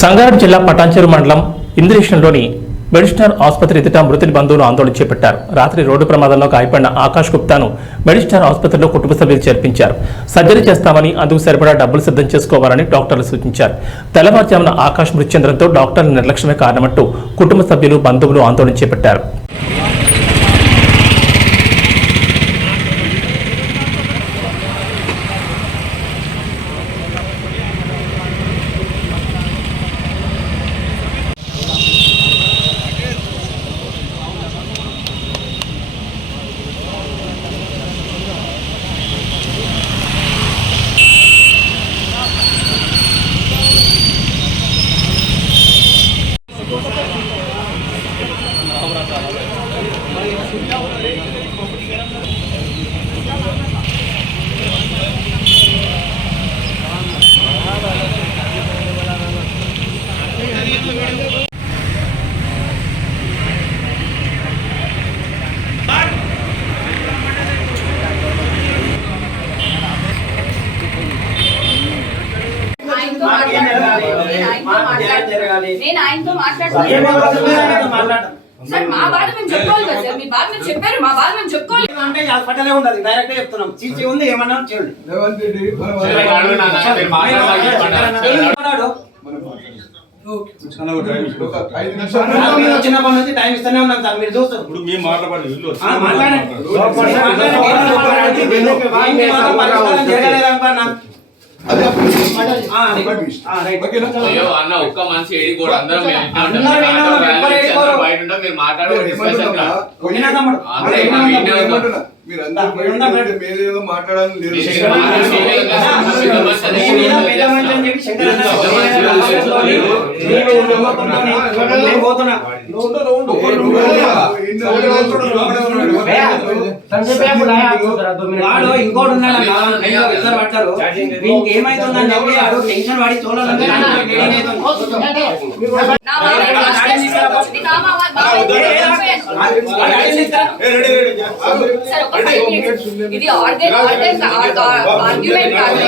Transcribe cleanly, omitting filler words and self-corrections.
సంగారెడ్డి జిల్లా పటాన్చెరు మండలం ఇంద్రేషన్లోని మెడిసినర్ ఆసుపత్రి ఎదుట మృతుడి బంధువులు ఆందోళన చేపట్టారు. రాత్రి రోడ్డు ప్రమాదంలో గాయపడిన ఆకాష్ గుప్తాను మెడిసినర్ ఆసుపత్రిలో కుటుంబ సభ్యులు చేర్పించారు. సర్జరీ చేస్తామని అందుకు సరిపడా డబ్బులు సిద్ధం చేసుకోవాలని డాక్టర్లు సూచించారు. తెల్లవారుజామున ఆకాష్ మృతి చెందడంతో డాక్టర్ల నిర్లక్ష్యమే కారణమంటూ కుటుంబ సభ్యులు బంధువులు ఆందోళన చేపట్టారు. నేను ఆయనతో మాట్లాడుతున్నాను. మా బాధ మేము చెప్పుకోవాలి కదా సార్. మీ బాధ మేము చెప్పారు, మా బాధ మేము చెప్పుకోవాలి అంటే హాస్పిటలే ఉండాలి. డైరెక్ట్ చెప్తున్నాం. చీచి ఉంది ఏమన్నా చేయండి. చిన్న పని నుంచి టైం ఇస్తూనే ఉన్నాం సార్. మీరు చూస్తారు ఇప్పుడు మేము మాట్లాడండి. అన్న ఒక్క మనిషి ఏడి కూడా అందరం మీరు మీరేదో మాట్లాడాలని లేదు. వాడు ఇంకోటి ఉన్నాడు పడతారు. వీనికి ఏమైతుందని చెప్పి వాడు టెన్షన్ పడి చూడాలంటే ఇది ఆర్గ్యుమెంట్ కాదు.